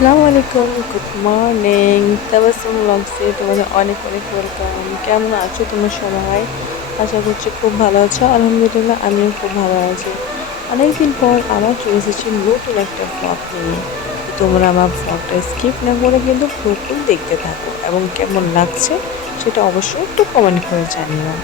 আসসালামু আলাইকুম, good morning. Tabassum ব্লগসে তোমাদের অনেক অনেক ওয়েলকাম। কেমন আছো তোমরা সবাই? আশা করছি খুব ভালো আছো। আলহামদুলিল্লাহ আমিও খুব ভালো আছি। অনেকদিন পর আবার চলে এসেছি নতুন একটা ব্লগ নিয়ে। তো তোমরা আমার ব্লগটা স্কিপ না করে কিন্তু পুরোপুরি দেখতে থাকো এবং কেমন লাগছে সেটা অবশ্যই একটু কমেন্ট করে জানিও।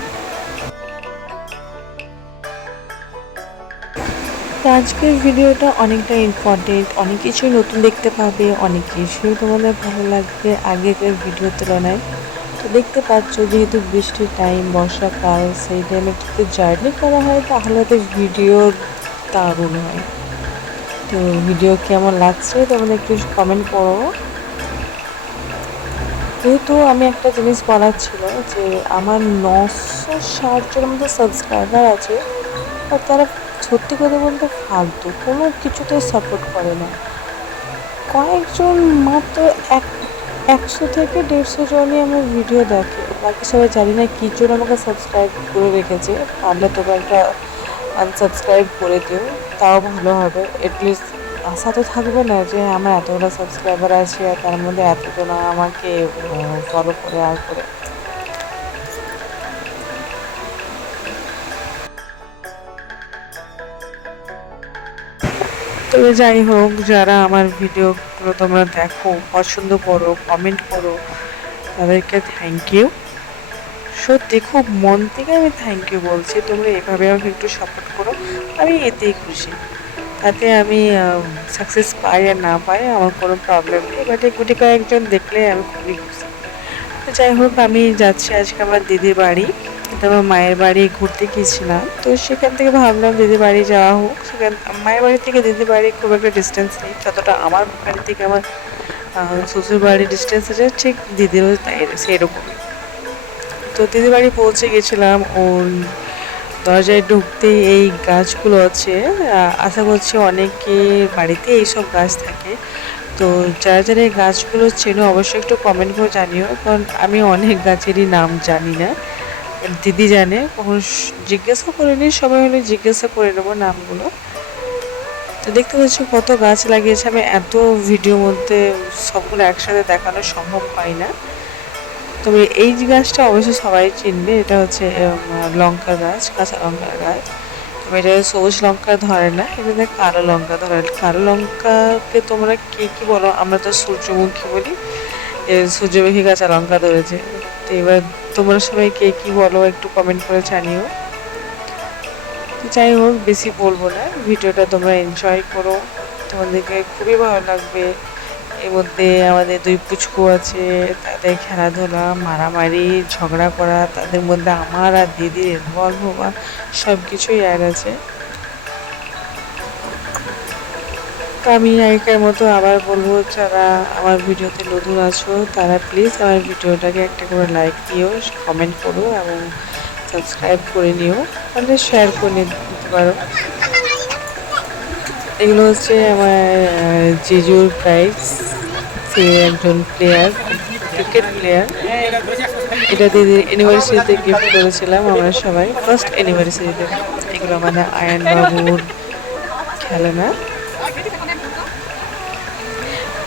তো আজকের ভিডিওটা অনেকটা ইম্পর্টেন্ট, অনেক কিছুই নতুন দেখতে পাবে, অনেক কিছুই তোমাদের ভালো লাগবে আগেকার ভিডিওর তুলনায়। তো দেখতে পাচ্ছ যেহেতু বৃষ্টির টাইম, বর্ষাকাল, সেই টাইমে যদি জার্নি করা হয় তাহলে তো ভিডিও দারুণ হয়। তো ভিডিও কেমন লাগছে তোমাদের একটু কমেন্ট করো। যেহেতু আমি একটা জিনিস বলার ছিল যে আমার 960 জনের মতো সাবস্ক্রাইবার আছে, আর তারা সত্যি কথা বলতে ফালতু কোনো কিছুতে সাপোর্ট করে না। কয়েকজন মাত্র 100 থেকে 150 জনই আমার ভিডিও দেখে, বাকি সবাই জানি না কী জন্য আমাকে সাবস্ক্রাইব করে রেখেছে। পারলে তোমরা একটা আনসাবস্ক্রাইব করে দিও, তাও ভালো হবে। এটলিস্ট আশা তো থাকবে না যে আমার এতগুলো সাবস্ক্রাইবার আছে আর তার মধ্যে এতজন আমাকে ফলো করে আর করে। তবে যাই হোক, যারা আমার ভিডিওগুলো তোমরা দেখো, পছন্দ করো, কমেন্ট করো, তাদেরকে থ্যাংক ইউ। সত্যি খুব মন থেকে আমি থ্যাংক ইউ বলছি। তোমরা এভাবে আমাকে একটু সাপোর্ট করো, আমি এতেই খুশি। তাতে আমি সাকসেস পাই আর না পাই আমার কোনো প্রবলেম নেই, বাট এই গুটি কয়েকজন দেখলে আমি খুবই খুশি। তো যাই হোক, আমি যাচ্ছি আজকে আমার দিদির বাড়ি। তো আমার মায়ের বাড়ি ঘুরতে গিয়েছিলাম, তো সেখান থেকে ভাবলাম দিদির বাড়ি যাওয়া হোক। মায়ের বাড়ি থেকে দিদির বাড়ি খুব একটা ডিস্টেন্স নেই, যতটা আমার বাড়ি থেকে আমার শ্বশুর বাড়ির ডিস্টেন্স আছে, ঠিক দিদিরও তাই সেরকমই। তো দিদির বাড়ি পৌঁছে গেছিলাম। ওর দরজায় ঢুকতেই এই গাছগুলো আছে। আশা করছি অনেকের বাড়িতে এইসব গাছ থাকে। তো যারা যারা এই গাছগুলো চেনো অবশ্যই একটু কমেন্ট করে জানিও, কারণ আমি অনেক গাছেরই নাম জানি না। দিদি জানে, কখন জিজ্ঞাসা করিনি, সবাই হলে জিজ্ঞাসা করে নেবো নামগুলো। তো দেখতে পাচ্ছি কত গাছ লাগিয়েছে। আমি এত ভিডিওর মধ্যে সবগুলো একসাথে দেখানো সম্ভব হয় না। তবে এই গাছটা অবশ্যই সবাই চিনবে। এটা হচ্ছে লঙ্কা গাছ, কাঁচা লঙ্কার গাছ। তবে এটা সবুজ লঙ্কা ধরে না, এটাতে কালো লঙ্কা ধরে। কালো লঙ্কাকে তোমরা কে কি বলো? আমরা তো সূর্যমুখী বলি। সূর্যমুখী কাঁচা লঙ্কা ধরেছে। তো এবার তোমরা সবাই কে কি বলো একটু কমেন্ট করে জানিও। তো যাই হোক, বেশি বলবো না, ভিডিওটা তোমরা এনজয় করো, তোমাদেরকে খুবই ভালো লাগবে। এর মধ্যে আমাদের দুই পুচকু আছে, তাদের খেলাধুলা, মারামারি, ঝগড়া করা, তাদের মধ্যে আমার আর দিদির ইনভলভ হওয়া, সব কিছুই অ্যাড আছে। তো আমি আগেকার মতো আবার বলবো, যারা আমার ভিডিওতে নতুন আছো তারা প্লিজ আমার ভিডিওটাকে একটা করে লাইক দিও, কমেন্ট করো এবং সাবস্ক্রাইব করে নিও, তাহলে শেয়ার করে নিতে পারো। এগুলো হচ্ছে আমার জিজুর প্রাইজ। সে একজন প্লেয়ার, ক্রিকেট প্লেয়ার। এটা দিদির অ্যানিভার্সারিতে গিফট করেছিলাম আমরা সবাই, ফার্স্ট অ্যানিভার্সারিতে। এগুলো মানে আয়ন বাবুর খেলনা।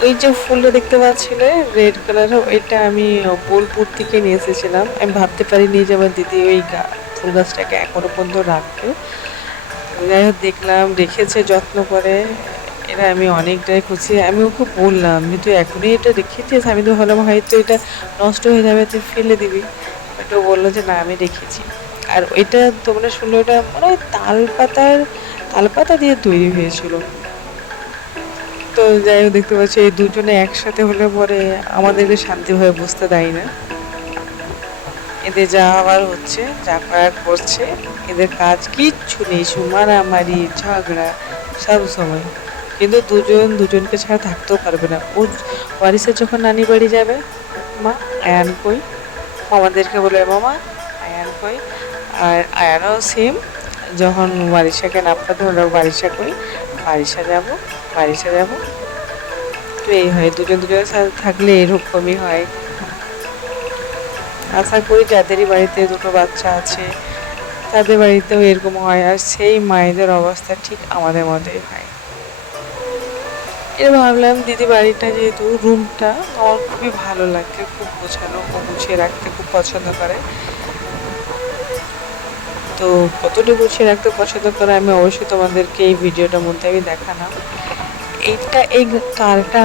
ওই যে ফুলটা দেখতে পাচ্ছিলে রেড কালারের, ওইটা আমি বোলপুর থেকে নিয়ে এসেছিলাম। আমি ভাবতে পারিনি যে আমার দিদি ওই ফুল গাছটাকে এখনো পর্যন্ত রাখবে। যাই হোক, দেখলাম রেখেছে যত্ন করে। এটা আমি অনেকটাই খুশি। আমি ওকে বললাম যে তুই এখনই এটা রেখেছিস, আমি তো ভাবলাম হয়তো এটা নষ্ট হয়ে যাবে, তুই ফেলে দিবি। বাট ও বললো যে না, আমি রেখেছি। আর ওইটা তোমরা শুনলে, ওটা মনে হয় তালপাতা দিয়ে তৈরি হয়েছিল। তো যাই হোক, দেখতে পাচ্ছি এই দুজনে একসাথে হলে পরে আমাদেরকে শান্তিভাবে বুঝতে দেয় না। এদের যা আবার হচ্ছে, যা করার করছে। এদের কাজ কিচ্ছু নেই, মারামারি ঝগড়া সব সময়। কিন্তু দুজন দুজনকে ছাড়া থাকতেও পারবে না। ও ওয়ারিসের যখন নানি বাড়ি যাবে, মা আয়ান কই, আমাদেরকে বলে মামা আয়ান কই। আর আয়ানও সেম, যখন বারিশাকে না পাতে ওরা বারিশা কই, বারিশা যাবো, বারিশা যাবো। তো এই হয়, দুজন দুজনের সাথে থাকলে এরকমই হয়। আশা করি যাদেরই বাড়িতে দুটো বাচ্চা আছে তাদের বাড়িতেও এরকম হয়, আর সেই মায়েদের অবস্থা ঠিক আমাদের মতোই হয়। এর ভাবলাম দিদি বাড়িটা যেহেতু রুমটা আমার খুবই ভালো লাগে, খুব গোছানো ও গুছিয়ে রাখতে খুব পছন্দ করে। তো কতটা গুছিয়ে রাখতে পছন্দ করে আমি অবশ্যই তোমাদেরকে এই ভিডিওটার মধ্যে আমি দেখালাম। এই কারটা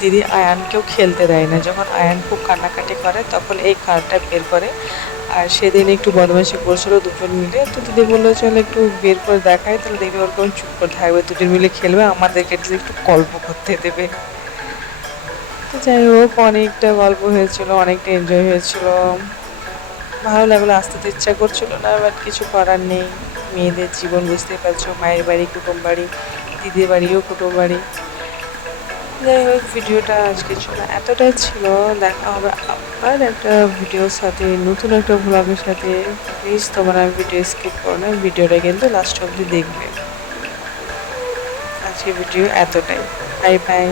দিদি আয়ানকেও খেলতে দেয় না, যখন আয়ান খুব কান্নাকাটি করে তখন এই কারটা বের করে। আর সেদিন একটু বদমাইশি করছিল দুজন মিলে, তো দিদি বললো চলো একটু বের করে দেখাই, তাহলে দেখবে ওরকম চুপ করে থাকবে, দুজন মিলে খেলবে, আমাদেরকে একটু গল্প করতে দেবে। তো যাই হোক, অনেকটা গল্প হয়েছিল, অনেকটা এনজয় হয়েছিল, ভালো লাগলো। আসতে তো ইচ্ছা করছিল না, বাট কিছু করার নেই। মেয়েদের জীবন বুঝতেই পারছো, মায়ের বাড়ি কুটুম বাড়ি, দিদির বাড়িও কুটুম বাড়ি। যাই হোক, ভিডিওটা আজকে ছিল এতটাই ছিল। দেখা হবে আবার একটা ভিডিওর সাথে, নতুন একটা ভ্লগের সাথে। প্লিজ তোমরা ভিডিও স্কিপ করো না, ভিডিওটা কিন্তু লাস্ট অবধি দেখবে। আজকে ভিডিও এতটাই। Bye bye.